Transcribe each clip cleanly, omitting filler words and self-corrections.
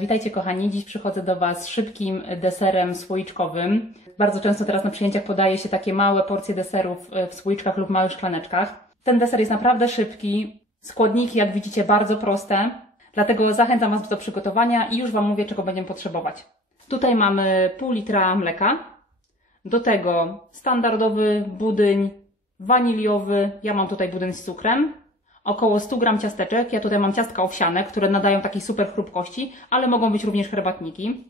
Witajcie kochani, dziś przychodzę do Was z szybkim deserem słoiczkowym. Bardzo często teraz na przyjęciach podaje się takie małe porcje deserów w słoiczkach lub małych szklaneczkach. Ten deser jest naprawdę szybki, składniki jak widzicie bardzo proste, dlatego zachęcam Was do przygotowania i już Wam mówię, czego będziemy potrzebować. Tutaj mamy pół litra mleka, do tego standardowy budyń waniliowy, ja mam tutaj budyń z cukrem, około 100 g ciasteczek, ja tutaj mam ciastka owsiane, które nadają takiej super chrupkości, ale mogą być również herbatniki,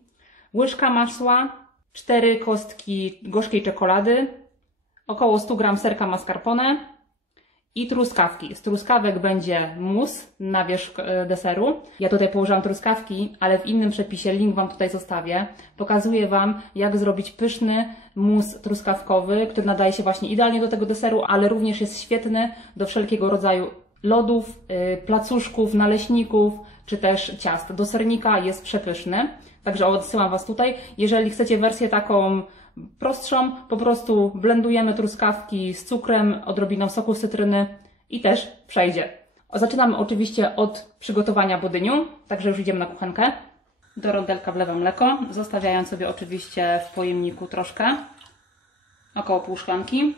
łyżka masła, 4 kostki gorzkiej czekolady, około 100 g serka mascarpone i truskawki. Z truskawek będzie mus na wierzch deseru. Ja tutaj położyłam truskawki, ale w innym przepisie, link Wam tutaj zostawię. Pokazuję Wam, jak zrobić pyszny mus truskawkowy, który nadaje się właśnie idealnie do tego deseru, ale również jest świetny do wszelkiego rodzaju lodów, placuszków, naleśników, czy też ciast. Do sernika jest przepyszny, także odsyłam Was tutaj. Jeżeli chcecie wersję taką prostszą, po prostu blendujemy truskawki z cukrem, odrobiną soku z cytryny i też przejdzie. Zaczynamy oczywiście od przygotowania budyniu, także już idziemy na kuchenkę. Do rondelka wlewam mleko, zostawiając sobie oczywiście w pojemniku troszkę, około pół szklanki.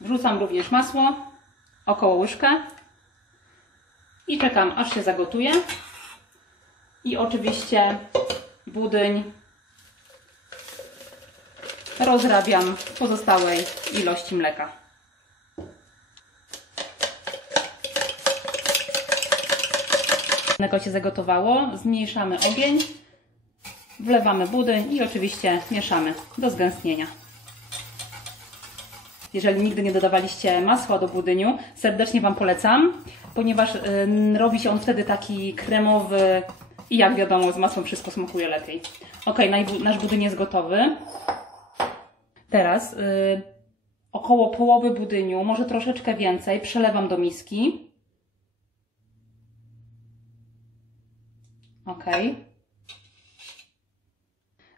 Wrzucam również masło, około łyżkę i czekam, aż się zagotuje. I oczywiście budyń rozrabiam w pozostałej ilości mleka. Mleko się zagotowało, zmniejszamy ogień, wlewamy budyń i oczywiście mieszamy do zgęstnienia. Jeżeli nigdy nie dodawaliście masła do budyniu, serdecznie Wam polecam, ponieważ robi się on wtedy taki kremowy i jak wiadomo z masłem wszystko smakuje lepiej. Ok, nasz budyń jest gotowy. Teraz około połowy budyniu, może troszeczkę więcej, przelewam do miski. Ok.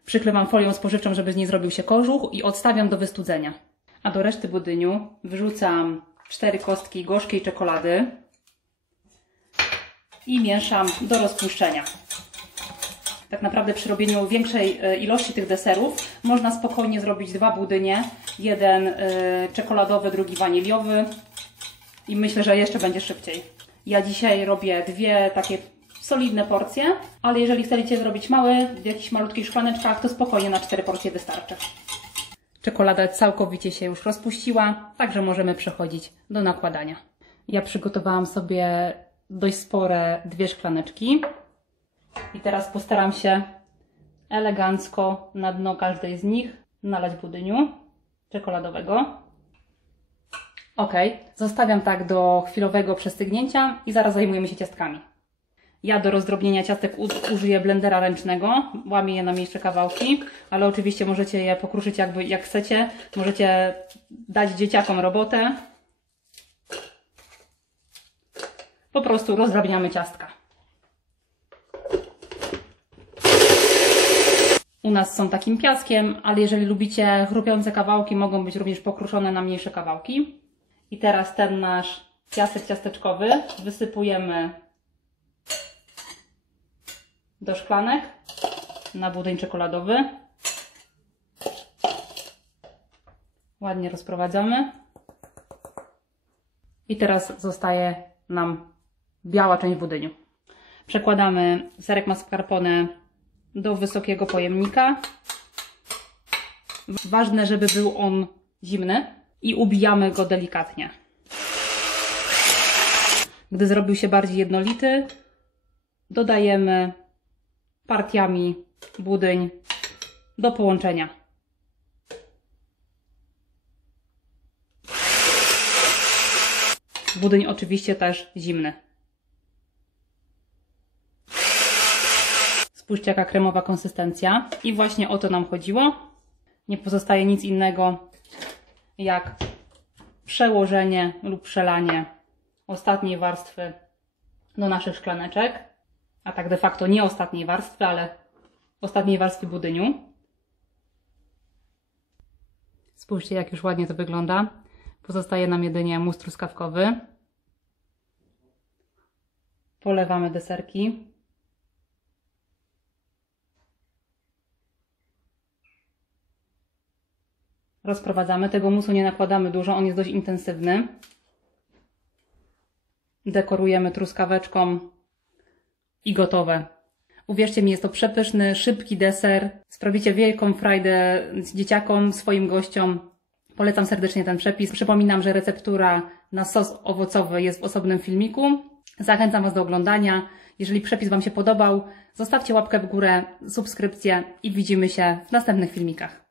Przykrywam folią spożywczą, żeby z niej zrobił się kożuch i odstawiam do wystudzenia. A do reszty budyniu wrzucam 4 kostki gorzkiej czekolady i mieszam do rozpuszczenia. Tak naprawdę przy robieniu większej ilości tych deserów można spokojnie zrobić 2 budynie, jeden czekoladowy, drugi waniliowy i myślę, że jeszcze będzie szybciej. Ja dzisiaj robię 2 takie solidne porcje, ale jeżeli chcecie zrobić małe, w jakichś malutkich szklaneczkach, to spokojnie na 4 porcje wystarczy. Czekolada całkowicie się już rozpuściła, także możemy przechodzić do nakładania. Ja przygotowałam sobie dość spore 2 szklaneczki. I teraz postaram się elegancko na dno każdej z nich nalać budyniu czekoladowego. Ok, zostawiam tak do chwilowego przestygnięcia i zaraz zajmujemy się ciastkami. Ja do rozdrobnienia ciastek użyję blendera ręcznego, łamię je na mniejsze kawałki, ale oczywiście możecie je pokruszyć jak chcecie. Możecie dać dzieciakom robotę. Po prostu rozdrabniamy ciastka. U nas są takim piaskiem, ale jeżeli lubicie chrupiące kawałki, mogą być również pokruszone na mniejsze kawałki. I teraz ten nasz ciastek ciasteczkowy wysypujemy do szklanek na budyń czekoladowy. Ładnie rozprowadzamy. I teraz zostaje nam biała część budyniu. Przekładamy serek mascarpone do wysokiego pojemnika. Ważne, żeby był on zimny i ubijamy go delikatnie. Gdy zrobił się bardziej jednolity, dodajemy partiami budyń do połączenia. Budyń oczywiście też zimny. Spójrzcie, jaka kremowa konsystencja. I właśnie o to nam chodziło. Nie pozostaje nic innego jak przełożenie lub przelanie ostatniej warstwy do naszych szklaneczek. A tak de facto nie ostatniej warstwy, ale ostatniej warstwy budyniu. Spójrzcie, jak już ładnie to wygląda. Pozostaje nam jedynie mus truskawkowy. Polewamy deserki. Rozprowadzamy. Tego musu nie nakładamy dużo, on jest dość intensywny. Dekorujemy truskaweczką i gotowe. Uwierzcie mi, jest to przepyszny, szybki deser. Sprawicie wielką frajdę dzieciakom, swoim gościom. Polecam serdecznie ten przepis. Przypominam, że receptura na sos owocowy jest w osobnym filmiku. Zachęcam Was do oglądania. Jeżeli przepis Wam się podobał, zostawcie łapkę w górę, subskrypcję i widzimy się w następnych filmikach.